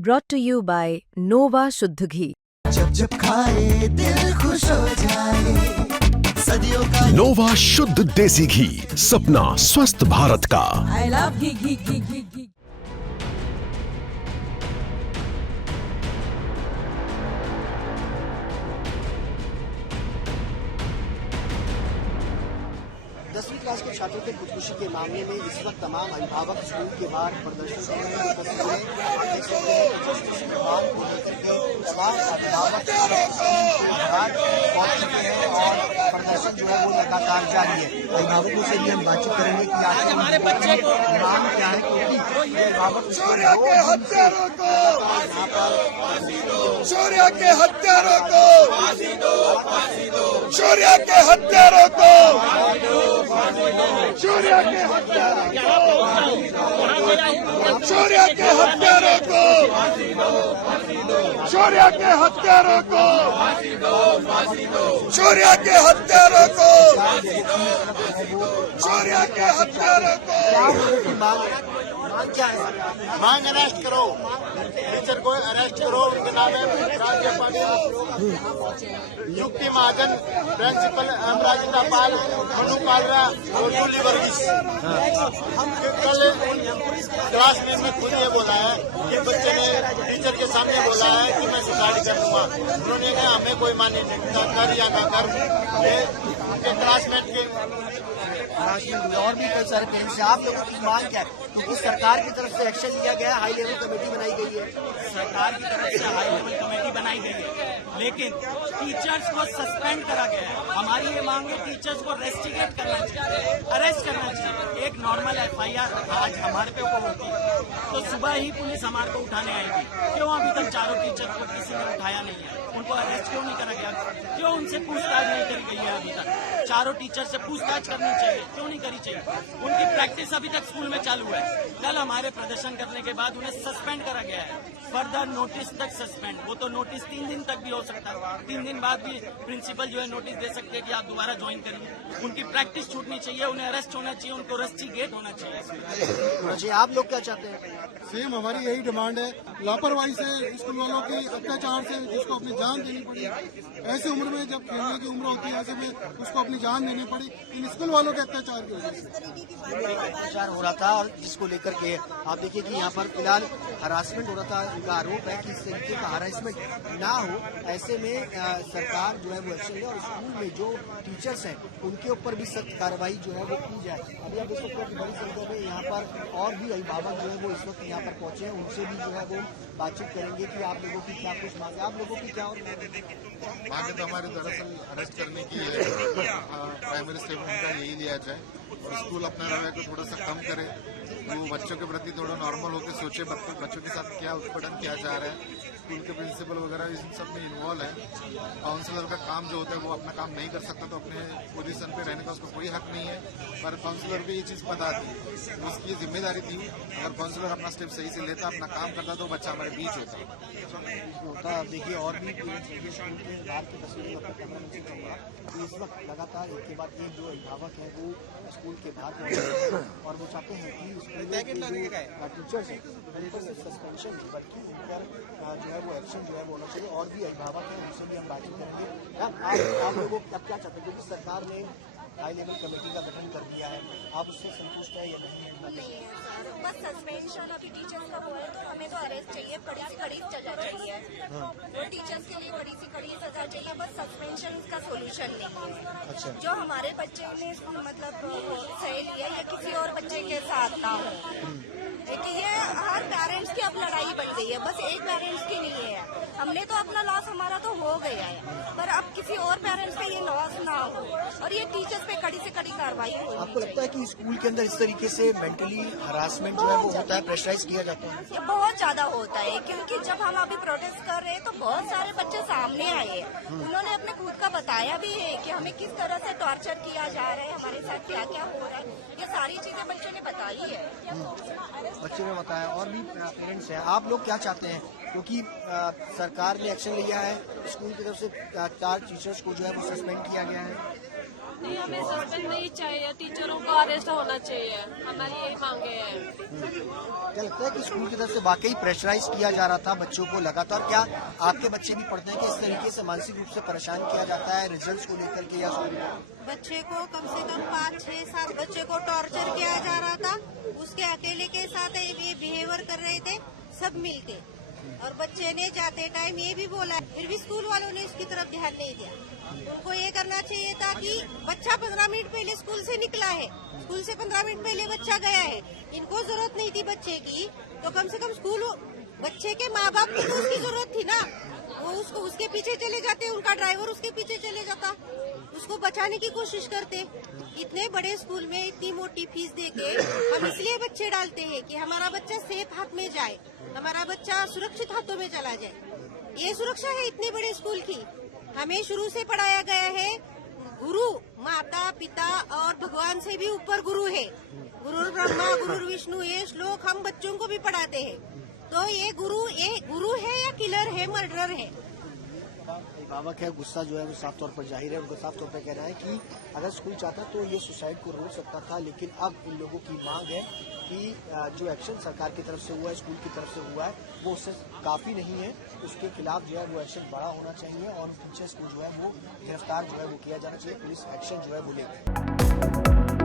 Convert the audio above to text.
brought to you by Nova शुद्ध घी। जब जब खाए दिल खुश हो जाए, सदियों का नोवा शुद्ध देसी घी, सपना स्वस्थ भारत का। I love घी घी घी घी घी। दसवीं क्लास के छात्रों के खुदकुशी के मामले में इस वक्त तमाम अभिभावक स्कूल के बाहर प्रदर्शन कर रहे हैं। तस्वीरें देख सकते हैं कि तमाम अभिभावक बाहर पहुंच चुके हैं और प्रदर्शन जो है वो लगातार जारी है। अभिभावकों से भी हम बातचीत करेंगे कि आखिर हमारे बच्चे को मांग क्या है, क्योंकि अभिभावक शौर्य के हत्यारों को शौर्य के हत्यारों को शौर्य के हत्यारों को शौर्य के हत्यारों को शौर्य के हत्यारों को शौर्य के हत्यारों को शौर्य के हत्यारों को शौर्य के हत्यारों को मांग अरेस्ट करो, टीचर को अरेस्ट करो। उनके नाम है युक्ति महाजन, प्रिंसिपल अमराजिता पाल, मनु कालरा और जूली वर्गीस। कल क्लासमेट में खुद ये बोला है कि बच्चे ने टीचर के सामने बोला है कि मैं सुसाइड कर दूंगा। उन्होंने कहा हमें कोई मान्य नहीं कर या ना कर, ये उनके क्लासमेट के और भी कई सारे पेरेंट्स हैं। आप लोगों की मांग क्या है? क्योंकि सरकार की तरफ से एक्शन लिया गया है, हाई लेवल कमेटी बनाई गई है। सरकार की तरफ से हाई लेवल कमेटी बनाई गई है, लेकिन टीचर्स को सस्पेंड करा गया है। हमारी ये मांग है टीचर्स को रेस्टिगेट करना चाहिए, अरेस्ट करना चाहिए। एक नॉर्मल FIR आज हमारे पे होती है तो सुबह ही पुलिस हमारे को उठाने आएगी। क्यों अभी तक चारों टीचर्स को किसी ने उठाया नहीं है? उनको अरेस्ट क्यों नहीं करा गया? क्यों उनसे पूछताछ नहीं करी गई है अभी तक? चारों टीचर से पूछताछ करनी चाहिए, क्यों नहीं करी चाहिए? उनकी प्रैक्टिस अभी तक स्कूल में चालू है। कल हमारे प्रदर्शन करने के बाद उन्हें सस्पेंड करा गया है, फर्दर नोटिस तक सस्पेंड। वो तो नोटिस 3 दिन तक भी हो सकता है, 3 दिन बाद भी प्रिंसिपल जो है नोटिस दे सकते हैं कि आप दोबारा ज्वाइन करिए। उनकी प्रैक्टिस छूटनी चाहिए, उन्हें अरेस्ट होना चाहिए, उनको रस्टिगेट होना चाहिए। जी आप लोग क्या चाहते हैं? सेम हमारी यही डिमांड है। लापरवाही से स्कूल वालों की अत्याचार से जिसको अपनी जान देनी पड़ी, ऐसी उम्र में जब खेलने की उम्र होती है ऐसे में उसको अपनी जान देनी पड़ी इन स्कूल वालों के अत्याचार की वजह से। अत्याचार हो रहा था और जिसको लेकर के आप देखिए कि यहाँ पर फिलहाल हरासमेंट हो रहा था। उनका आरोप है कि इस तरीके का हरासमेंट ना हो, ऐसे में सरकार जो है वो एक्शन ले और स्कूल में जो टीचर्स हैं उनके ऊपर भी सख्त कार्रवाई जो है वो की जाए। अभी आप देख सकते हैं कि बड़ी संख्या में यहाँ पर और भी अभिभावक जो है वो इस वक्त यहाँ पर पहुंचे हैं। उनसे भी जो है वो बातचीत करेंगे कि आप लोगों की क्या कुछ मांगे, आप लोगों की क्या मांगे। तो हमारे दरअसल अरेस्ट करने की है, प्राइमरी स्टेटमेंट का यही लिया जाए और स्कूल अपना रवैया को थोड़ा सा कम करे, वो बच्चों के प्रति थोड़ा नॉर्मल होकर सोचे बच्चों के साथ क्या उत्पीड़न किया जा रहा है। स्कूल के प्रिंसिपल वगैरह इन सब में इन्वॉल्व है। काउंसलर का काम जो होता है वो अपना काम नहीं कर सकता, तो अपने पोजीशन पे रहने का उसको कोई हक नहीं है। पर काउंसलर को ये चीज़ पता थी, उसकी जिम्मेदारी थी। अगर काउंसलर अपना स्टेप सही से लेता, अपना काम करता, तो बच्चा हमारे बीच होता। आप देखिए और भी स्कूल के बाहर की तस्वीरें अपने कैमरा में से कहूँगा कि इस वक्त लगातार एक के बाद एक जो अभिभावक हैं वो स्कूल के बाहर पहुंचे हैं और वो चाहते हैं कि स्कूल के टीचर्स हैं उनको सिर्फ सस्पेंशन नहीं बल्कि उन पर जो है वो एक्शन जो है वो होना चाहिए। और भी अभिभावक हैं उनसे भी हम बातचीत करेंगे। आप लोगों को अब क्या चाहते हैं, क्योंकि सरकार ने हाई लेवल कमेटी का गठन कर दिया है, आप उससे संतुष्ट है या नहीं? बस सस्पेंशन अभी टीचर्स का बोले तो हमें तो अरेस्ट चाहिए, कड़ी से कड़ी सजा चाहिए और टीचर्स के लिए कड़ी से कड़ी सजा चाहिए। बस सस्पेंशन का सोल्यूशन नहीं। अच्छा। जो हमारे बच्चे ने मतलब सही लिया या किसी और बच्चे के साथ ना हो, लेकिन ये हर पेरेंट्स की अब लड़ाई बन गई है, बस एक पेरेंट्स की नहीं है। हमने तो अपना लॉस हमारा तो हो गया है, पर अब किसी और पेरेंट्स का ये लॉस ना हो और ये टीचर्स पे कड़ी से कड़ी कार्रवाई हो। आपको लगता है कि स्कूल के अंदर इस तरीके से मेंटली हरासमेंट जो है वो होता है, प्रेशराइज किया जाता है? ये बहुत ज्यादा होता है, क्योंकि जब हम अभी प्रोटेस्ट कर रहे हैं तो बहुत सारे बच्चे सामने आए हैं। उन्होंने अपने खुद का बताया भी है कि हमें किस तरह से टॉर्चर किया जा रहा है, हमारे साथ क्या क्या हो रहा है, ये सारी चीजें बच्चों ने बताई है। बच्चे ने बताया और भी पेरेंट्स हैं। आप लोग क्या चाहते हैं, क्योंकि सरकार ने एक्शन लिया है, स्कूल की तरफ से 4 टीचर्स को जो है वो सस्पेंड किया गया है? नहीं, हमें सस्पेंड नहीं चाहिए, टीचरों को अरेस्ट होना चाहिए, हमारी यही मांगे हैं। क्या लगता है कि स्कूल की तरफ से वाकई प्रेशराइज किया जा रहा था बच्चों को लगातार? क्या आपके बच्चे भी पढ़ते हैं कि इस तरीके से मानसिक रूप से परेशान किया जाता है रिजल्ट्स को लेकर के या बच्चे को कम से कम 5, 6, 7 बच्चे को टॉर्चर किया जा रहा था। उसके अकेले के साथ ये बिहेवियर कर रहे थे सब मिलके, और बच्चे ने जाते टाइम ये भी बोला, फिर भी स्कूल वालों ने उसकी तरफ ध्यान नहीं दिया। उनको ये करना चाहिए था कि बच्चा 15 मिनट पहले स्कूल से निकला है, स्कूल से 15 मिनट पहले बच्चा गया है, इनको जरूरत नहीं थी बच्चे की, तो कम से कम स्कूल बच्चे के माँ बाप की तो उसकी जरूरत थी ना, वो उसको उसके पीछे चले जाते, उनका ड्राइवर उसके पीछे चले जाता, उसको बचाने की कोशिश करते। इतने बड़े स्कूल में इतनी मोटी फीस देके हम इसलिए बच्चे डालते हैं कि हमारा बच्चा सेफ हाथ में जाए, हमारा बच्चा सुरक्षित हाथों में चला जाए। ये सुरक्षा है इतने बड़े स्कूल की। हमें शुरू से पढ़ाया गया है गुरु माता पिता और भगवान से भी ऊपर गुरु है, गुरु ब्रह्मा गुरु विष्णु, ये श्लोक हम बच्चों को भी पढ़ाते हैं। तो ये गुरु है या किलर है, मर्डरर है? अभिभावक है, गुस्सा जो है वो साफ तौर पर जाहिर है। उनको साफ तौर पर कह रहा है कि अगर स्कूल चाहता तो ये सुसाइड को रोक सकता था, लेकिन अब इन लोगों की मांग है कि जो एक्शन सरकार की तरफ से हुआ है, स्कूल की तरफ से हुआ है, वो उससे काफी नहीं है। उसके खिलाफ जो है वो एक्शन बड़ा होना चाहिए और टीचर्स को जो है वो गिरफ्तार जो है वो किया जाना चाहिए, पुलिस एक्शन जो है वो ले।